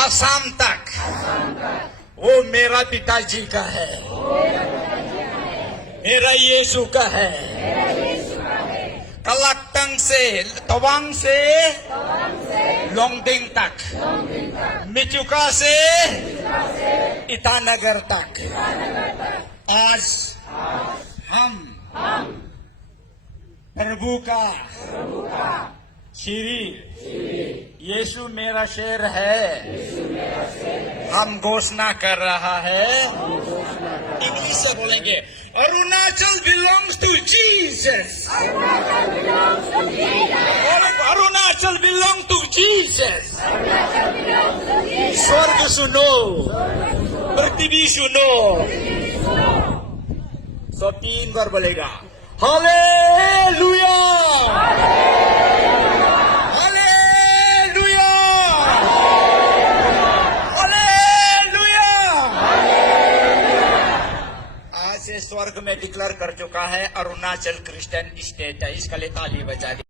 असम तक वो मेरा पिताजी का है, मेरा यीशु का है। कलक्टंग से तवांग से लोंगडिंग तक, मिचुका से ईटानगर तक। आज हम प्रभु का श्री यीशु मेरा शेर है, हम घोषणा कर रहा है। इंग्लिश से बोलेंगे, Arunachal belongs to Jesus. Arunachal belong to Jesus. स्वर्ग सुनो, पृथ्वी सुनो। सो 3 बार बोलेगा, हालेलुया, हालेलुया, हालेलुया। आज से स्वर्ग में डिक्लेयर कर चुका है, अरुणाचल क्रिश्चियन स्टेट है। इसका लिए ताली बजा दी।